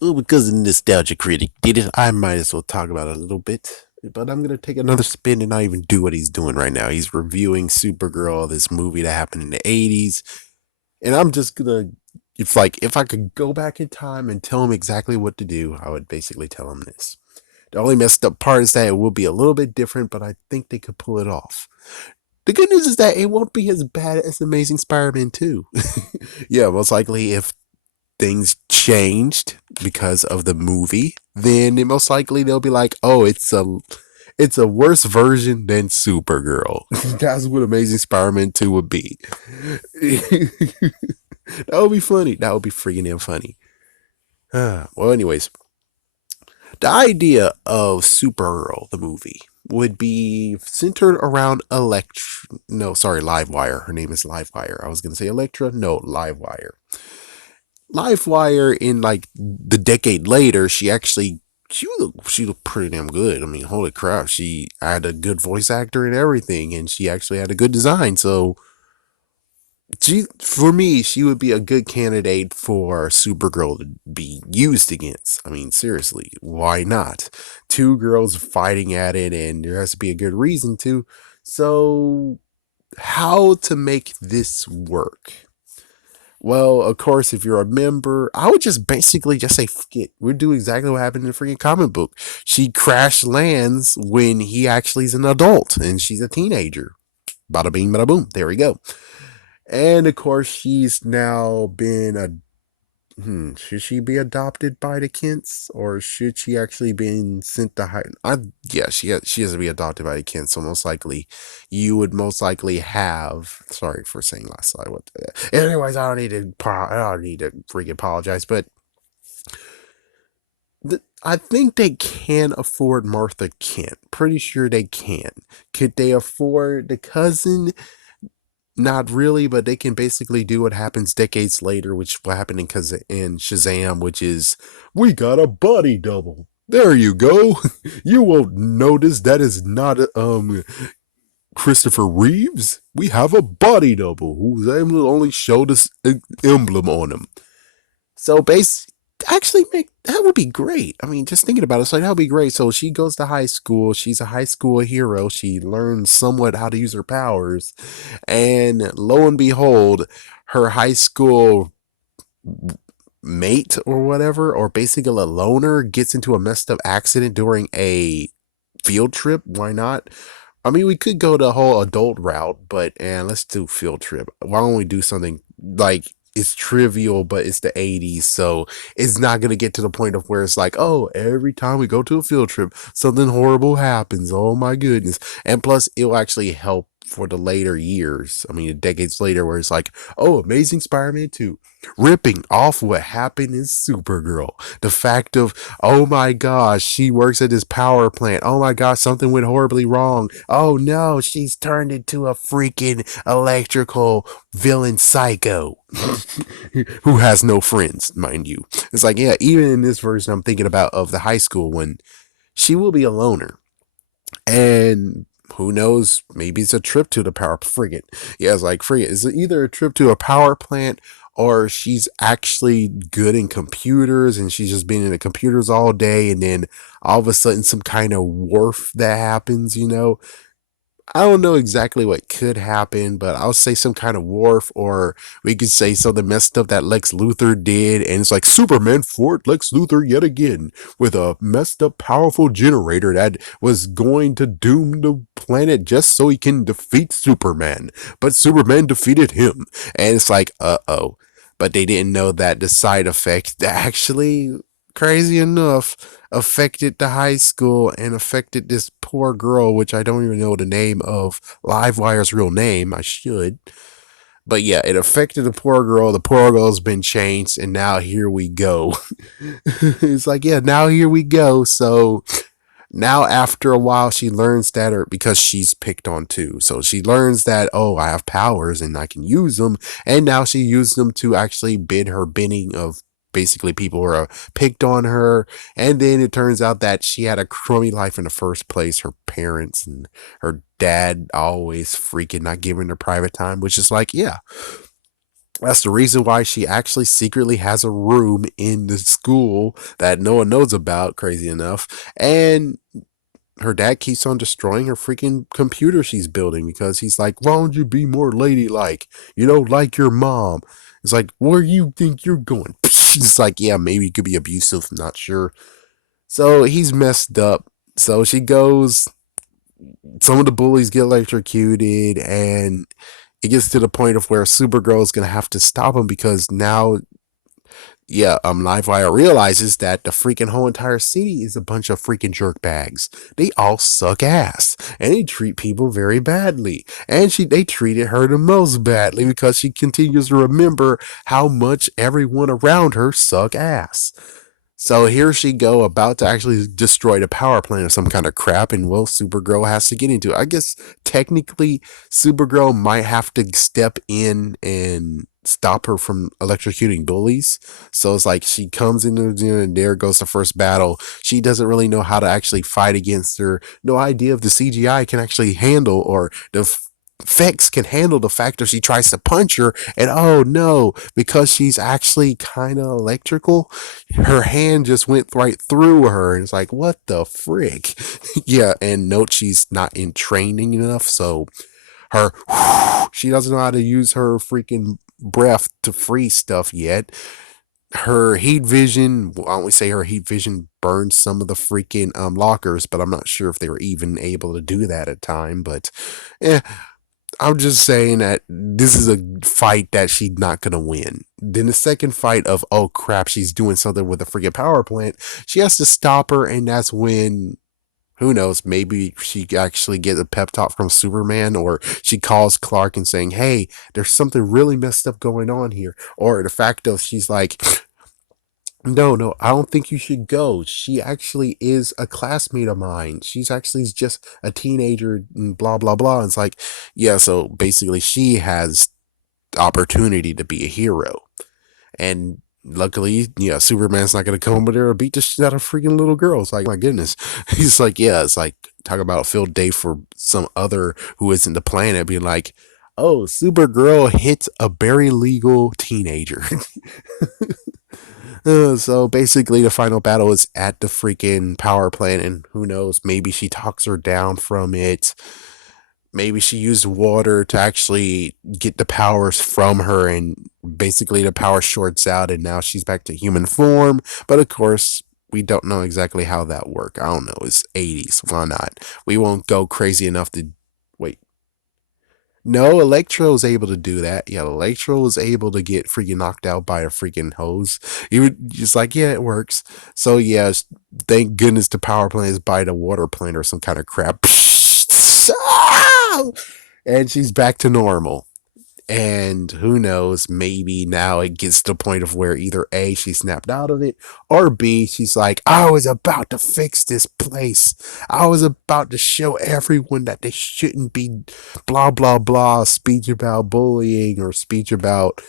Well, because the nostalgia critic did it, I might as well talk about it a little bit. But I'm gonna take another spin and not even do what he's doing right now. He's reviewing Supergirl, this movie that happened in the '80s, and I'm just gonna. It's like if I could go back in time and tell him exactly what to do, I would basically tell him this. The only messed up part is that it will be a little bit different, but I think they could pull it off. The good news is that it won't be as bad as Amazing Spider-Man 2. Yeah, most likely if things changed because of the movie, then most likely they'll be like, "Oh, it's a worse version than Supergirl." That's what Amazing Spider-Man 2 would be. That would be funny. That would be freaking damn funny. Well, anyways, the idea of Supergirl, the movie, would be centered around Electra. No, sorry, Livewire. Her name is Livewire. I was gonna say Electra. No, Livewire. Livewire in like the decade later, she looked pretty damn good. I mean, holy crap, she had a good voice actor and everything, and she actually had a good design. So for me, she would be a good candidate for Supergirl to be used against. I mean, seriously, why not? Two girls fighting at it, and there has to be a good reason to. So, how to make this work? Well, of course, if you're a member, I would just basically just say, "Fuck we'd do exactly what happened in the freaking comic book." She crash lands when he actually is an adult and she's a teenager. Bada bing, bada boom. There we go. And of course, she's now been a. Should she be adopted by the Kents, or should she actually been sent to high? Yeah, she has to be adopted by the Kents. So most likely, you would most likely have. Sorry for saying last slide. What? Anyways, I don't need to freaking apologize, but I think they can afford Martha Kent. Pretty sure they can. Could they afford the cousin? Not really, but they can basically do what happens decades later, which what happened in Shazam, which is we got a body double. There you go. You won't notice that is not Christopher Reeves. We have a body double whose emblem only showed us emblem on him. So actually make that would be great. I mean, just thinking about it, so that would be great. So she goes to high school. She's a high school hero. She learns somewhat how to use her powers, and lo and behold, her high school mate or whatever, or basically a loner, gets into a messed up accident during a field trip. Why not? I mean, we could go the whole adult route, but let's do field trip. Why don't we do something like it's trivial, but it's the '80s, so it's not gonna get to the point of where it's like, oh, every time we go to a field trip, something horrible happens. Oh my goodness! And plus, it'll actually help for the later years. I mean, decades later, where it's like, oh, Amazing Spider-Man 2, ripping off what happened in Supergirl. The fact of, oh my gosh, she works at this power plant. Oh my gosh, something went horribly wrong. Oh no, she's turned into a freaking electrical villain psycho who has no friends, mind you. It's like, yeah, even in this version I'm thinking about of the high school one, she will be a loner. And who knows? Maybe it's a trip to the power frigate. Yeah, it's like frigate. It's either a trip to a power plant or she's actually good in computers and she's just been in the computers all day and then all of a sudden some kind of wharf that happens. I don't know exactly what could happen, but I'll say some kind of wharf, or we could say something messed up that Lex Luthor did, and it's like Superman fought Lex Luthor yet again with a messed up powerful generator that was going to doom the planet just so he can defeat Superman. But Superman defeated him, and it's like, uh-oh. But they didn't know that the side effect actually, crazy enough, affected the high school and affected this poor girl, which I don't even know the name of Livewire's real name. I should. But yeah, it affected the poor girl. The poor girl's been changed, and now here we go. It's like, yeah, now here we go. So now after a while she learns that, or because she's picked on too, so she learns that, oh, I have powers and I can use them, and now she used them to actually bid her bidding of basically people who are picked on her. And then it turns out that she had a crummy life in the first place. Her parents and her dad always freaking not giving her private time, which is like, yeah, That's the reason why she actually secretly has a room in the school that no one knows about, crazy enough. And her dad keeps on destroying her freaking computer she's building because he's like, why don't you be more ladylike? You know, like your mom. It's like, where you think you're going? It's like, yeah, maybe you could be abusive, not sure. So he's messed up. So she goes, some of the bullies get electrocuted, and it gets to the point of where Supergirl is gonna have to stop him because now, yeah, Livewire realizes that the freaking whole entire city is a bunch of freaking jerk bags. They all suck ass, and they treat people very badly. And they treated her the most badly because she continues to remember how much everyone around her suck ass. So here she go, about to actually destroy the power plant or some kind of crap, and well, Supergirl has to get into it. I guess technically, Supergirl might have to step in and stop her from electrocuting bullies. So it's like she comes into the and there goes the first battle. She doesn't really know how to actually fight against her. No idea if the CGI can actually handle, or the effects can handle the fact that she tries to punch her, and oh no, because she's actually kind of electrical, her hand just went right through her, and it's like, what the frick? Yeah, and note she's not in training enough, so her she doesn't know how to use her freaking breath to freeze stuff yet. Her heat vision, why don't we say her heat vision burned some of the freaking lockers, but I'm not sure if they were even able to do that at time. But eh, I'm just saying that this is a fight that she's not gonna win. Then the second fight of, oh crap, she's doing something with a freaking power plant. She has to stop her, and that's when, who knows, maybe she actually gets a pep talk from Superman, or she calls Clark and saying, hey, there's something really messed up going on here. Or the fact of she's like, no, no, I don't think you should go. She actually is a classmate of mine. She's actually just a teenager and blah blah blah. And it's like, yeah, so basically she has the opportunity to be a hero. And luckily, yeah, Superman's not gonna come over there and beat the shit out of freaking little girl. It's like, my goodness. He's like, yeah, it's like talk about a field day for some other who isn't the planet being like, oh, Supergirl hits a very legal teenager. So basically, the final battle is at the freaking power plant, and who knows, maybe she talks her down from it. Maybe she used water to actually get the powers from her, and basically the power shorts out, and now she's back to human form. But of course, we don't know exactly how that worked. I don't know. It's 80s. Why not? We won't go crazy enough to wait. No, Electro was able to do that. Yeah, Electro was able to get freaking knocked out by a freaking hose. He would just like, yeah, it works. So yeah, thank goodness the power plant is by the water plant or some kind of crap. And she's back to normal. And who knows, maybe now it gets to the point of where either A, she snapped out of it, or B, she's like, I was about to fix this place. I was about to show everyone that they shouldn't be blah, blah, blah, speech about bullying or speech about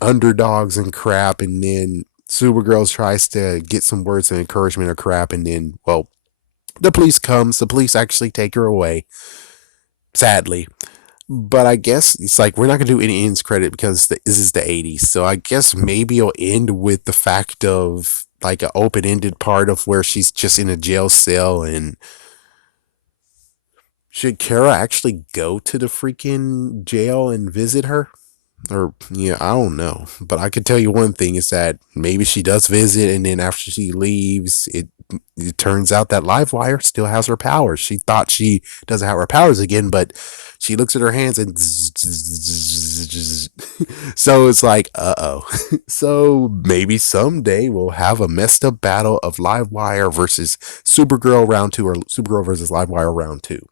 underdogs and crap. And then Supergirl tries to get some words of encouragement or crap. And then, well, the police comes. The police actually take her away, sadly. But I guess it's like we're not gonna do any ends credit because this is the 80s. So I guess maybe it'll end with the fact of like an open-ended part of where she's just in a jail cell. And should Kara actually go to the freaking jail and visit her? Or yeah, I don't know. But I could tell you one thing is that maybe she does visit, and then after she leaves, it turns out that Livewire still has her powers. She thought she doesn't have her powers again, but she looks at her hands and so it's like, uh-oh. So maybe someday we'll have a messed up battle of Livewire versus Supergirl round two, or Supergirl versus Livewire round two.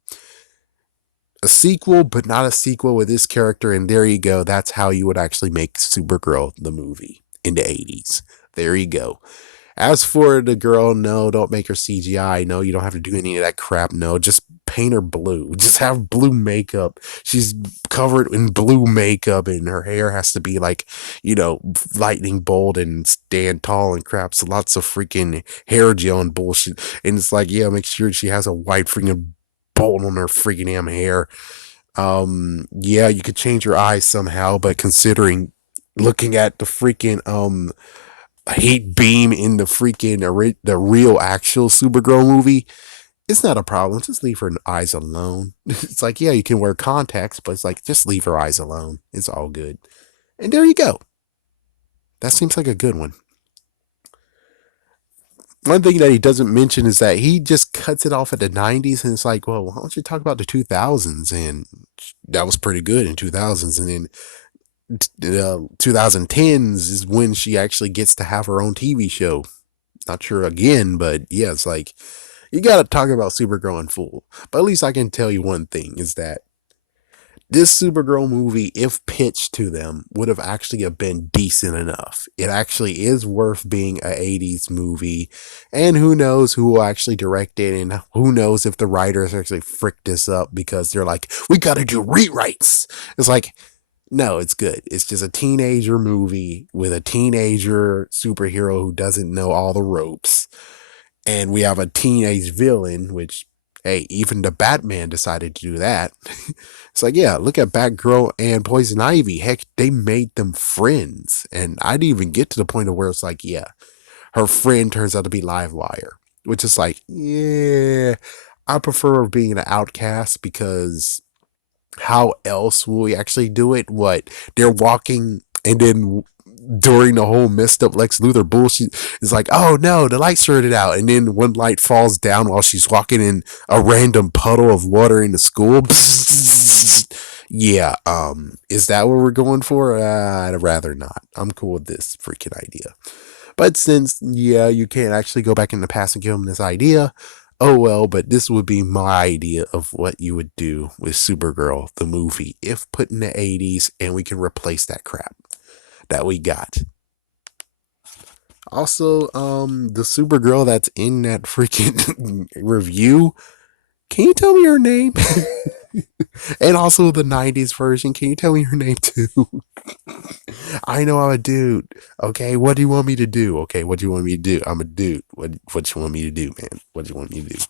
A sequel, but not a sequel with this character. And there you go. That's how you would actually make Supergirl the movie in the 80s. There you go. As for the girl, no, don't make her CGI. No, you don't have to do any of that crap. No, just paint her blue. Just have blue makeup. She's covered in blue makeup, and her hair has to be like, lightning bolt and stand tall and crap. So lots of freaking hair gel and bullshit. And it's like, yeah, make sure she has a white freaking bolt on her freaking damn hair. Yeah, you could change your eyes somehow, but considering looking at the freaking heat beam in the freaking the real actual Supergirl movie, it's not a problem. Just leave her eyes alone. It's like, yeah, you can wear contacts, but it's like, just leave her eyes alone. It's all good. And there you go. That seems like a good one. One thing that he doesn't mention is that he just cuts it off at the 90s, and it's like, well, why don't you talk about the 2000s? And that was pretty good in 2000s. And then 2010s is when she actually gets to have her own TV show. Not sure again, but yeah, it's like, you got to talk about Supergirl in full. But at least I can tell you one thing is that this Supergirl movie, if pitched to them, would have actually have been decent enough. It actually is worth being a 80s movie. And who knows who will actually direct it, and who knows if the writers actually frick this up because they're like, we got to do rewrites. It's like, no, it's good. It's just a teenager movie with a teenager superhero who doesn't know all the ropes. And we have a teenage villain, which, hey, even the Batman decided to do that. It's like, yeah, look at Batgirl and Poison Ivy. Heck, they made them friends. And I didn't even get to the point of where it's like, yeah, her friend turns out to be Livewire, which is like, yeah, I prefer being an outcast because how else will we actually do it? What? They're walking and then during the whole messed up Lex Luthor bullshit, it's like, oh no, the light sorted out, and then one light falls down while she's walking in a random puddle of water in the school. Yeah, is that what we're going for? I'd rather not. I'm cool with this freaking idea. But since, yeah, you can't actually go back in the past and give them this idea, oh well, but this would be my idea of what you would do with Supergirl, the movie, if put in the 80s and we can replace that crap that we got. Also, the Supergirl that's in that freaking review, can you tell me her name? And also the 90s version, can you tell me her name too? I know I'm a dude. Okay, what do you want me to do? Okay, what do you want me to do? I'm a dude. What you want me to do, man? What do you want me to do?